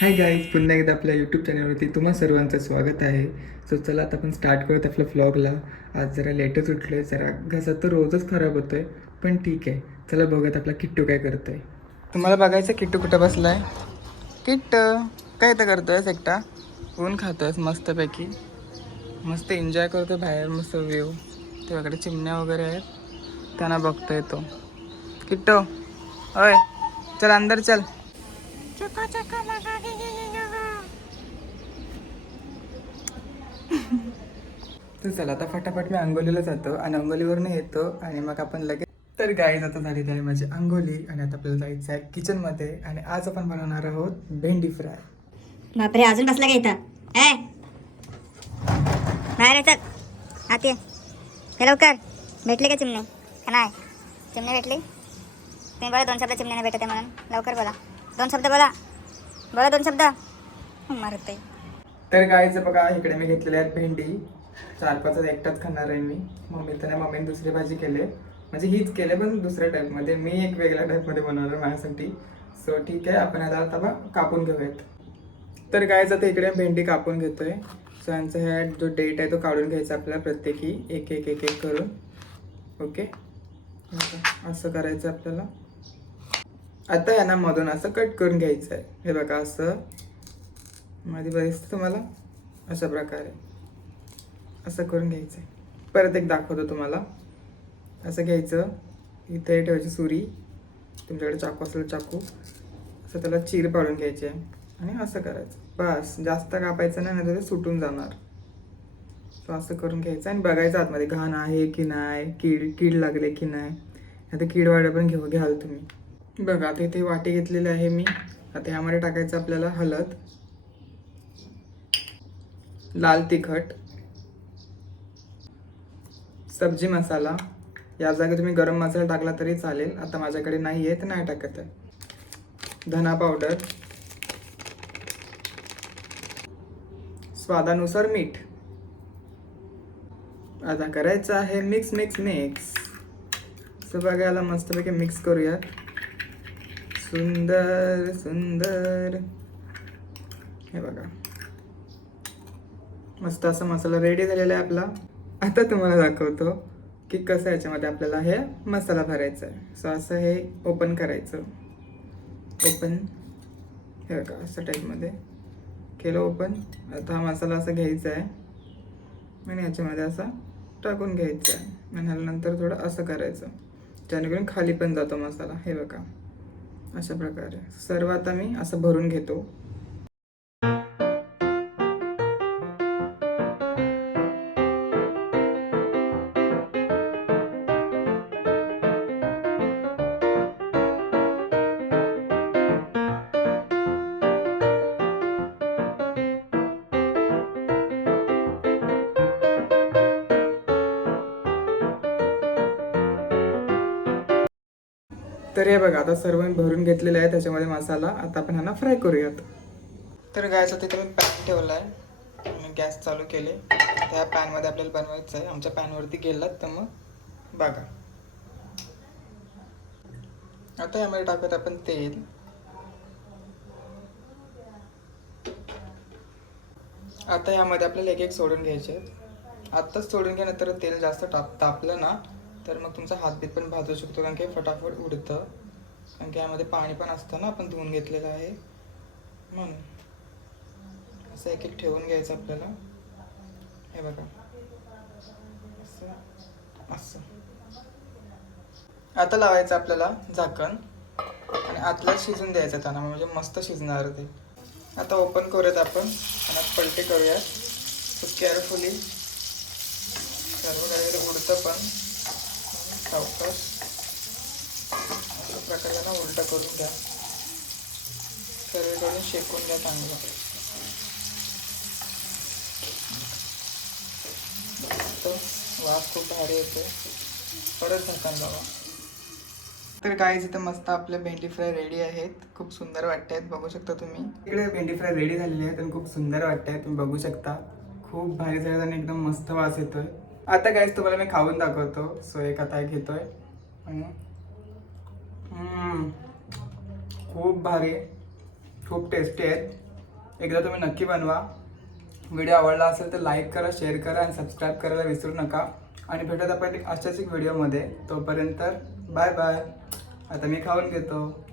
Hi guys, पुन्हा एकदा आपल्या यूट्यूब चॅनलवरती तुम्हा सर्वांचं स्वागत आहे. सो चला आता आपण स्टार्ट करूत आपल्या व्लॉगला. आज जरा लेटच उठले, जरा घसा तर रोजच खराब होतो आहे, पण ठीक आहे. चला बघत आपला किट्टू काय करतो आहे. तुम्हाला बघायचं किट्टू कुठं बसला आहे. किट्टू काय तर करतो आहेस एकटा? ऊन खातो आहेस मस्तपैकी, मस्त एन्जॉय करतो बाहेर, मस्त व्ह्यू. तेव्हाकडे चिमण्या वगैरे आहेत, त्यांना बघतो येतो. किट्टू होय, चल अंदर चल. तर चला आता फटाफट मी अंघोलीला जातो आणि अंघोलीवरनं येतो आणि मग आपण लगेच. तर गाईज आता झालेली आहे माझी अंघोली आणि आता आपल्याला जायचं आहे किचनमध्ये आणि आज आपण बनवणार आहोत भेंडी फ्राय. बापरे, अजून बसला का इथं? ए बाहेर येतात आते हे लवकर. भेटले का चिमणे का नाही? चिमणे भेटली? तुम्ही बोला 2 शब्द. चिमण्याने भेटते म्हणून लवकर बोला. 2 शब्द बोला. बोला 2 शब्द. मारते. तर गाईचं बघा, इकडे मी घेतलेले आहेत भेंडी. 4-5 एकटाच खाणार आहे मी. मम्मीने दुसरी भाजी केली, म्हणजे हीच केले पण दुसऱ्या टाईपमध्ये. मी एक वेगळ्या टाईपमध्ये बनवणार माझ्यासाठी. सो ठीक आहे, आपण आता कापून घेऊयात. तर गाईज आता इकडे भेंडी कापून घेतोय. सो यांचा ह्या जो डेट आहे तो काढून घ्यायचा आपल्याला, प्रत्येकी एक एक एक एक करून. ओके, असं करायचं आपल्याला. आता यांना मधून असं कट करून घ्यायचं आहे. हे बघा, असं मध्ये बघितलं तुम्हाला, अशा प्रकारे असं करून घ्यायचं आहे. परत एक दाखवतो तुम्हाला. असं घ्यायचं, इथे ठेवायची सुरी, तुमच्याकडे चाकू असेल चाकू, असं त्याला चीर पाडून घ्यायची आहे आणि असं करायचं. बस, जास्त कापायचं नाही, नाही तर ते सुटून जाणार. सो असं करून घ्यायचं आणि बघायचं आतमध्ये घाण आहे की नाही, कीड लागले की नाही. आता कीड वाड्या पण घ्याल तुम्ही. बघा, आता इथे वाटी घेतलेली आहे मी. आता ह्यामध्ये टाकायचं आपल्याला हळद, लाल तिखट, सब्जी मसाला. या जागी तुम्ही गरम मसाला टाकला तरी चालेल, आता माझ्याकडे नाही आहे तर नाही टाकत आहे. धना पावडर, स्वादानुसार मीठ. आता करायचं आहे मिक्स मिक्स मिक्स. सो बघायला मस्तपैकी मिक्स करूयात. सुंदर सुंदर, हे बघा, मस्त असा मसाला रेडी झालेला आहे आपला. आता तुम्हाला दाखवतो की कसं याच्यामध्ये आपल्याला हे मसाला भरायचा आहे. सो असं हे ओपन करायचं. ओपन, हे बघा, असं टाईपमध्ये केलं ओपन. आता हा मसाला असा घ्यायचा आहे आणि याच्यामध्ये असा टाकून घ्यायचा आहे आणि ह्यानंतर थोडं असं करायचं, जेणेकरून खाली पण जातो मसाला. हे बघा, अशा प्रकारे सर्व आता मी असं भरून घेतो. तर हे बघा, आता सर्व भरून घेतलेलं आहे त्याच्यामध्ये मसाला. आता आपण ह्यांना फ्राय करूयात. तर गॅसवर तिथे मी पॅन ठेवला आहे आणि गॅस चालू केले. त्या पॅनमध्ये आपल्याला बनवायचं आहे. आमच्या पॅनवरती गेलात तर मग बघा. आता यामध्ये टाकत आपण तेल. आता यामध्ये आपल्याला एक एक सोडून घ्यायचे आहेत. आत्ताच सोडून घ्या, नंतर तेल जास्त तापलं ना तर मग तुमचा हातबीत पण भाजू शकतो, कारण की फटाफट उडतं. कारण की यामध्ये पाणी पण असतं ना, आपण धुवून घेतलेलं आहे म्हणून. असं एक एक ठेवून घ्यायचं आपल्याला. हे बघा, असं असं. आता लावायचं आपल्याला झाकण आणि आतला शिजून द्यायचं त्यांना, म्हणजे मस्त शिजणार ते. आता ओपन करूयात आपण आणि पलटी करूयात. सो केअरफुली, सर्व काही उडतं पण सावकाश. अशा प्रकारे त्यांना उलटं करून घ्या, सर्वीकडून शेकून घ्या चांगलं. वास खूप भारी येतो. परत झाकण लावा. तर गाईज, इथं मस्त आपल्या भेंडी फ्राय रेडी आहेत. खूप सुंदर वाटत आहेत, बघू शकता तुम्ही. इकडे भेंडी फ्राय रेडी झालेली आहेत आणि खूप सुंदर वाटत आहे, तुम्ही बघू शकता. खूप भारी झालं आणि एकदम मस्त वास येतोय. आता गाईज तुम्हाला मी खाऊन दाखवतो. सो एक आता घेतोय. खूप भारी, खूप टेस्टी आहेत. एकदा तुम्ही नक्की बनवा. व्हिडिओ आवडला असेल तर लाईक करा, शेअर करा आणि सबस्क्राईब करायला विसरू नका. आणि भेटत आपण अशाच एक व्हिडिओमध्ये. तोपर्यंत बाय बाय. आता मी खाऊन घेतो.